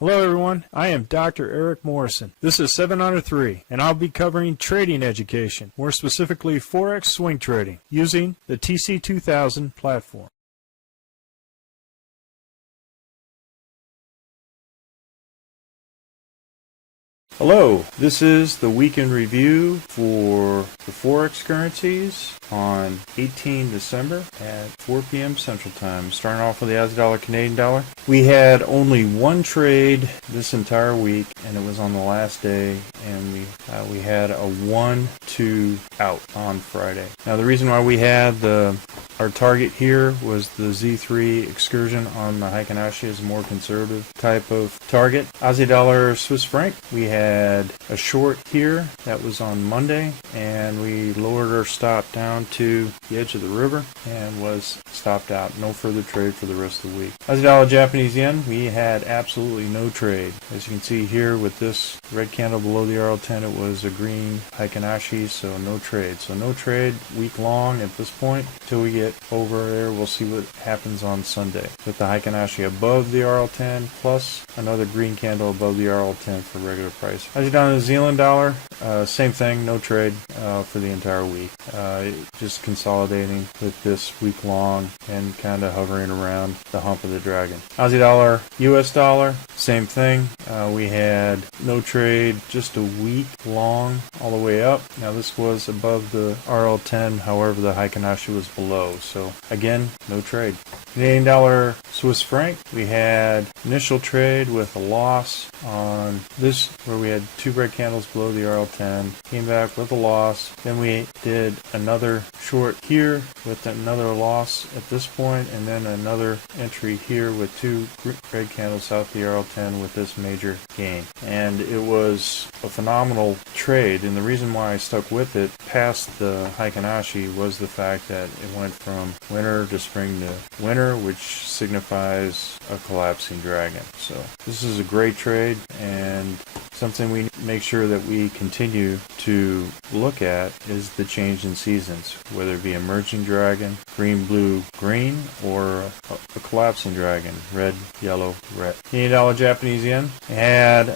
Hello everyone, I am Dr. Eric Morrison. This is 7 Under 3, and I'll be covering trading education, more specifically Forex swing trading, using the TC2000 platform. Hello, this is the weekend review for the Forex currencies on 18 December at 4 p.m. Central Time. Starting off with the Aussie Dollar, Canadian Dollar. We had only one trade this entire week, and it was on the last day, and we had a 1-2 out on Friday. Now the reason why we had our target here was the Z3 excursion on the Heikinashi is a more conservative type of target. Aussie Dollar, Swiss Franc, we had a short here that was on Monday, and we lowered our stop down to the edge of the river and was stopped out. No further trade for the rest of the week. Aussie Dollar, Japanese Yen, we had absolutely no trade. As you can see here with this red candle below the RL10, it was a green Heikinashi, so no trade. So no trade week long at this point until we get over there. We'll see what happens on Sunday with the Heikinashi above the RL10 plus another green candle above the RL10 for regular price. Aussie Dollar, New Zealand dollar, same thing, no trade for the entire week. Just consolidating with this week long and kind of hovering around the hump of the dragon. Aussie Dollar, US dollar, same thing. We had no trade just a week long all the way up. Now this was above the RL10, however the Heikinashi was below. So again, no trade. Canadian dollar, Swiss franc, we had initial trade with a loss on this where we had two red candles below the RL10, came back with a loss, then we did another short here with another loss at this point, and then another entry here with two red candles out the RL10 with this major gain. And it was a phenomenal trade, and the reason why I stuck with it past the Heikinashi was the fact that it went from winter to spring to winter, which signifies a collapsing dragon. So this is a great trade and something we make sure that we continue to look at is the change in seasons, whether it be emerging dragon, green, blue, green, or a collapsing dragon, red, yellow, red. Canadian dollar, Japanese yen, we had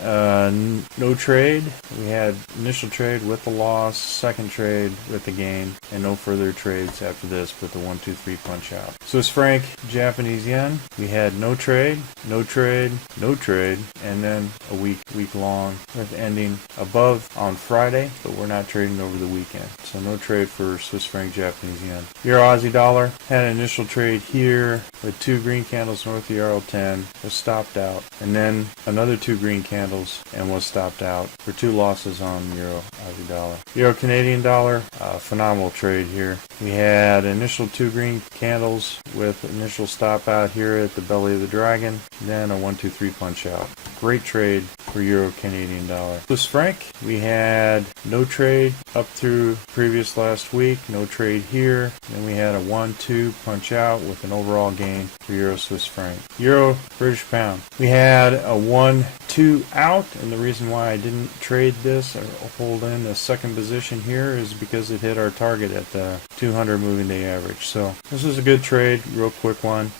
no trade. We had initial trade with the loss, second trade with the gain, and no further trades after this with the 1-2-3 punch out. Swiss franc, Japanese yen, we had no trade, no trade, no trade, and then a week long with ending above on Friday, but we're not trading over the weekend. So no trade for Swiss franc, Japanese yen. Euro, Aussie dollar, had an initial trade here with two green candles north of the RL10, was stopped out, and then another two green candles and was stopped out for two losses on Euro, Aussie dollar. Euro, Canadian dollar, phenomenal trade here. We had initial two green candles with initial stop out here at the belly of the dragon, then a 1-2-3 punch out. Great trade for Euro, Canadian dollar. Swiss franc, we had no trade up through previous last week, no trade here. Then we had a 1-2 punch out with an overall gain for Euro, Swiss franc. Euro, British pound, we had a 1-2 out, and the reason why I didn't trade this or hold in the second position here is because it hit our target at the 200 moving day average. So this is a good trade, real quick one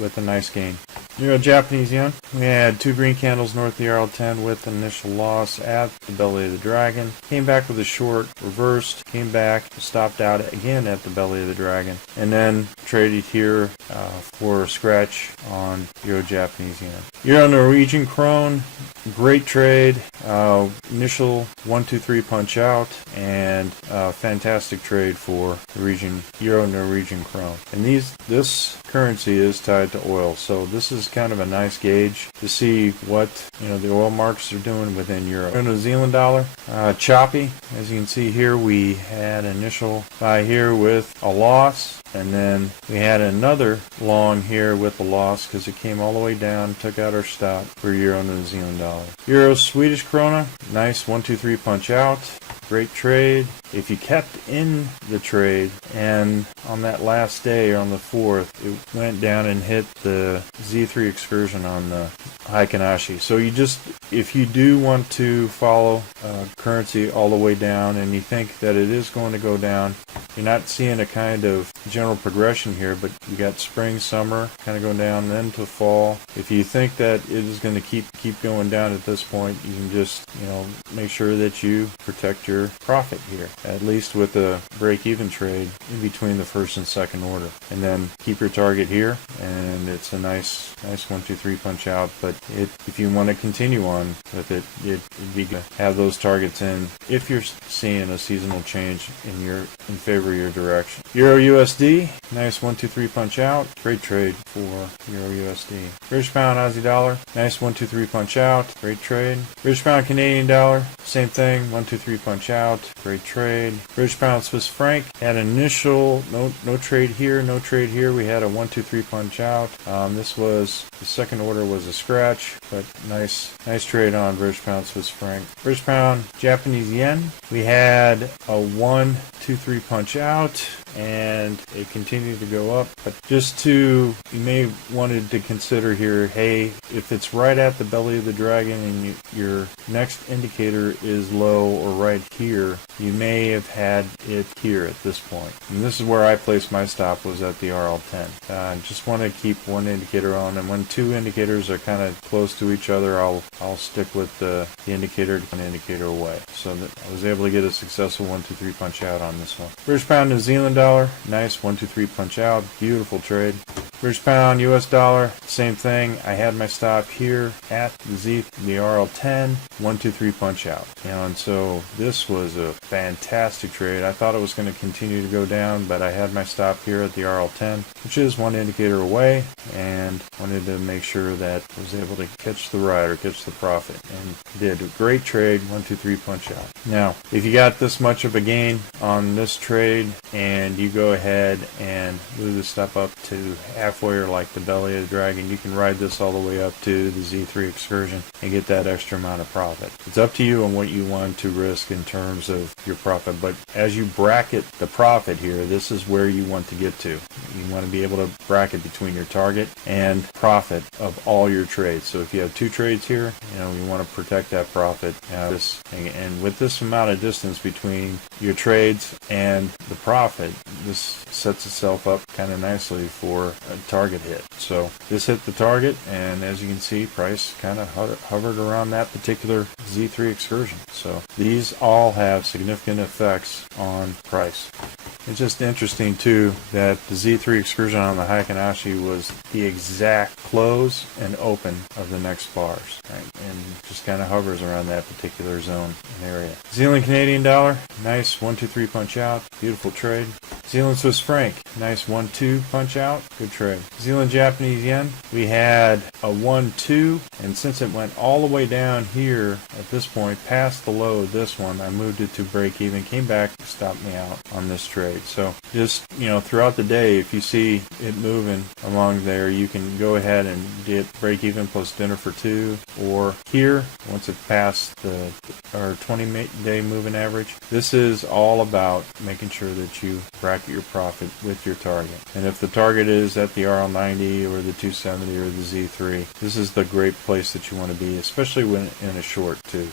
with a nice gain. Euro, Japanese yen, we had two green candles north of the RL10 with an initial loss at the belly of the dragon. Came back with a short, reversed, came back, stopped out again at the belly of the dragon, and then traded here for a scratch on Euro, Japanese yen. Euro, Norwegian krone, great trade. Initial 1-2-3 punch out, and fantastic trade for the region Euro, Norwegian krone. And this currency is tied to oil, so this is kind of a nice gauge to see what the oil markets are doing within Europe. New Zealand dollar, choppy. As you can see here, we had an initial buy here with a loss, and then we had another long here with a loss because it came all the way down, took out our stop for Euro, New Zealand dollar. Euro, Swedish krona, nice 1-2-3 punch out. Great trade. If you kept in the trade and on that last day or on the 4th, it went down and hit the Z3 excursion on the Heikinashi. So if you do want to follow currency all the way down and you think that it is going to go down, you're not seeing a kind of general progression here, but you got spring, summer kind of going down, then to fall. If you think that it is going to keep going down at this point, you can just, make sure that you protect your profit here, at least with a break-even trade in between the first and second order, and then keep your target here. And it's a nice 1, 2, 3 punch out. But if you want to continue on with it, it'd be good to have those targets in if you're seeing a seasonal change in favor of your direction. Euro USD, nice 1, 2, 3 punch out. Great trade for Euro USD. British pound Aussie dollar, nice 1, 2, 3 punch out. Great trade. British pound Canadian dollar, same thing, 1, 2, 3 punch out. Great trade. British pound Swiss franc had initial no trade here, no trade here. We had a 1, 2, 3 punch out. This was the second order was a scratch, but nice trade on British pound Swiss franc. British pound Japanese yen, we had a 1, 2, 3 punch out, and it continued to go up. But you may wanted to consider here, hey, if it's right at the belly of the dragon and your next indicator is low or right here, you may have had it here at this point. And this is where I placed my stop, was at the RL10. Just want to keep one indicator on, and when two indicators are kind of close to each other, I'll stick with the indicator to an indicator away. So that I was able to get a successful 1, 2, 3 punch out on this one. British pound New Zealand dollar, nice 1, 2, 3 punch out, beautiful trade. British pound US dollar, same thing. I had my stop here at the RL10, 1, 2, 3 punch out. And so this was a fantastic trade. I thought it was going to continue to go down, but I had my stop here at the RL10, which is one indicator away, and wanted to make sure that I was able to catch the ride or catch the profit, and did a great trade, 1, 2, 3 punch out. Now, if you got this much of a gain on this trade and you go ahead and move the stop up to halfway or like the belly of the dragon, you can ride this all the way up to the Z3 excursion and get that extra amount of profit. It's up to you on what you want to risk in terms of your profit, but as you bracket the profit here, this is where you want to get to. You want to be able to bracket between your target and profit of all your trades. So if you have two trades here, you want to protect that profit. And with this amount of distance between your trades and the profit, this sets itself up kind of nicely for a target hit. So this hit the target, and as you can see, price kind of hovered around that particular Z3 excursion. So these all have significant effects on price. It's just interesting too that the Z3 excursion on the Heikin Ashi was the exact close and open of the next bars, right? And just kind of hovers around that particular zone and area. Zealand Canadian dollar, nice 1, 2, 3 punch out, beautiful trade. Zealand Swiss franc, nice 1, 2 punch out, good trade. Zealand Japanese yen, we had a 1, 2, and since it went all the way down here at this point, past the low of this one, I moved it to break even, came back, stopped me out on this trade. So just, throughout the day, if you see it moving along there, you can go ahead and get break even plus dinner for two, or here, once it passed our 20-day moving average. This is all about making sure that you bracket your profit with your target. And if the target is at the RL90 or the 270 or the Z3, this is the great place that you want to be, especially when in a short too,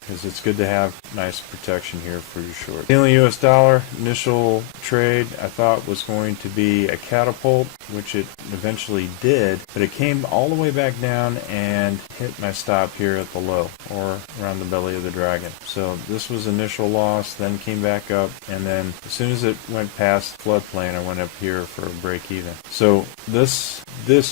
because it's good to have nice protection here for your short. Zealand US dollar, initial trade I thought was going to be a catapult, which it eventually did, but it came all the way back down and hit my stop here at the low, or around the belly of the dragon. So this was initial loss, then came back up, and then as soon as it went past floodplain, I went up here for a break even. So this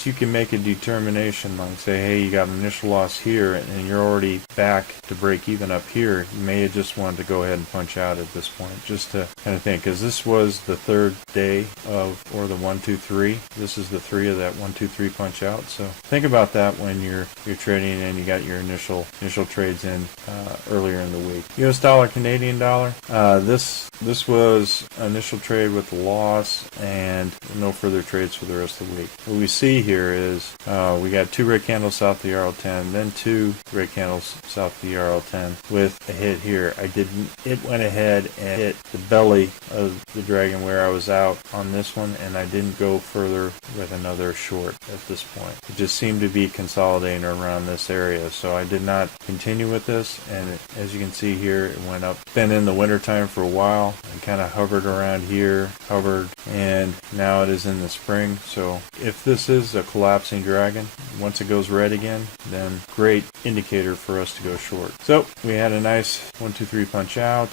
you can make a determination, like say, hey, you got an initial loss here and you're already back to break even up here. You may have just wanted to go ahead and punch out at this point, just to kind of think, because this was the third day or the 1, 2, 3. This is the 3 of that 1, 2, 3 punch out. So think about that when you're trading and you got your initial trades in earlier in the week. US dollar, Canadian dollar. This was initial trade with a loss and no further trades for the rest of the week. What we see see here is we got 2 red candles south of the RL10, then 2 red candles south of the RL10 with a hit here. It went ahead and hit the belly of the dragon where I was out on this one, and I didn't go further with another short at this point. It just seemed to be consolidating around this area, so I did not continue with this, and as you can see here, it went up. Been in the winter time for a while and kind of hovered around here, and now it is in the spring. So if this is a collapsing dragon, once it goes red again, then great indicator for us to go short. So we had a nice 1, 2, 3 punch out.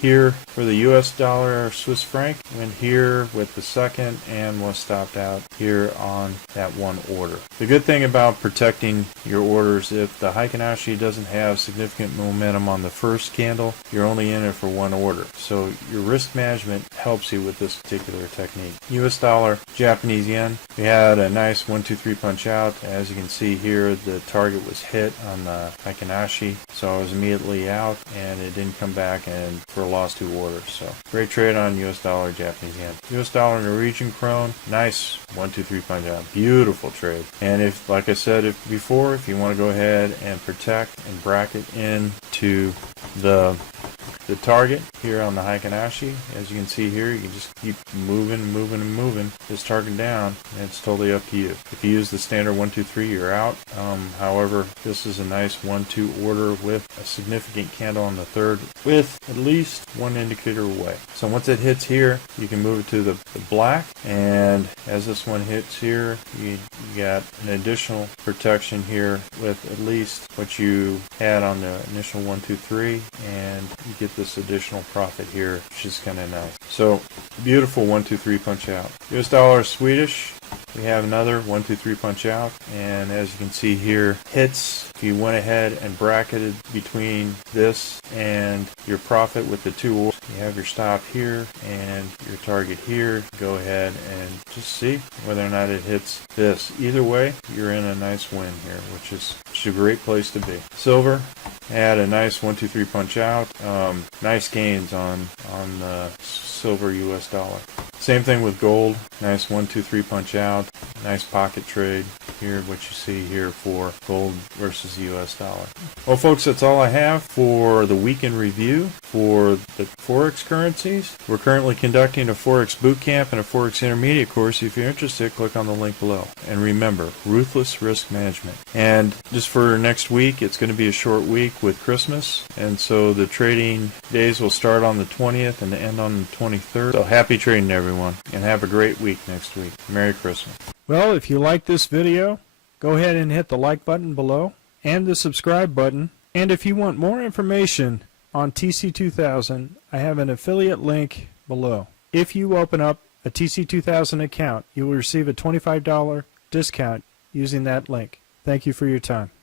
Here for the US dollar, Swiss franc, went here with the second and was stopped out here on that one order. The good thing about protecting your orders, if the Heikin Ashi doesn't have significant momentum on the first candle, you're only in it for one order. So your risk management helps you with this particular technique. US dollar, Japanese yen, we had a nice 1, 2, 3 punch out. As you can see here, the target was hit on the Heikin Ashi, so I was immediately out, and it didn't come back and for a loss 2 orders. So great trade on US dollar, Japanese yen. US dollar, Norwegian krone, nice 1, 2, 3 punch out. Beautiful trade. And if, like I said before, if you want to go ahead and protect and bracket into the target here on the Heikin Ashi, as you can see here, you can just keep moving this target down, and it's totally up to you. If you use the standard 1, 2, 3, you're out. However, this is a nice 1, 2 order with a significant candle on the third with at least one indicator away. So once it hits here, you can move it to the black, and as this one hits here, you got an additional protection here with at least what you had on the initial 1, 2, 3, and you get this additional profit here, which is kind of nice. So beautiful 1, 2, 3 punch out. US dollar, Swedish, we have another 1, 2, 3 punch out, and as you can see here, hits. If you went ahead and bracketed between this and your profit with the 2 orders, you have your stop here and your target here. Go ahead and just see whether or not it hits this. Either way, you're in a nice win here, which is a great place to be. Silver had a nice 1, 2, 3 punch out. Nice gains on the silver US dollar. Same thing with gold. Nice 1, 2, 3 punch out. Nice pocket trade here, what you see here for gold versus US dollar. Well, folks, that's all I have for the weekend review for the Forex currencies. We're currently conducting a Forex boot camp and a Forex intermediate course. If you're interested, click on the link below. And remember, ruthless risk management. And just for next week, it's going to be a short week with Christmas. And so the trading days will start on the 20th and end on the 23rd. So happy trading, everyone, and have a great week next week. Merry Christmas. Well, if you like this video, go ahead and hit the like button below and the subscribe button. And if you want more information on TC2000, I have an affiliate link below. If you open up a TC2000 account, you will receive a $25 discount using that link. Thank you for your time.